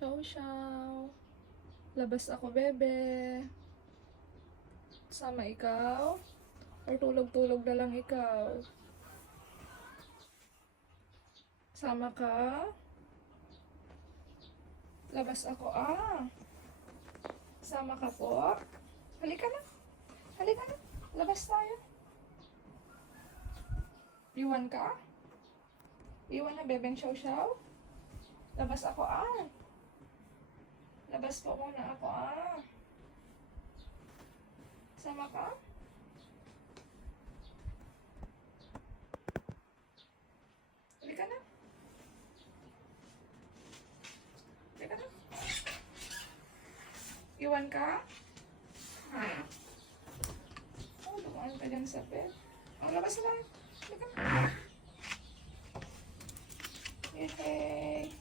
Chow chow. Labas ako, bebe. Sama ikaw? Or tulog-tulog na lang ikaw? Sama ka? Labas ako, Sama ka po? Halika na. Halika na. Labas tayo. Iwan ka? Iwan na, bebeng chow chow? Labas ako, Labas po muna ako, Sama ka? Halika na. Halika na. Iwan ka? Dumaan ka dyan sa bed. Labas na. Halika na. Yay!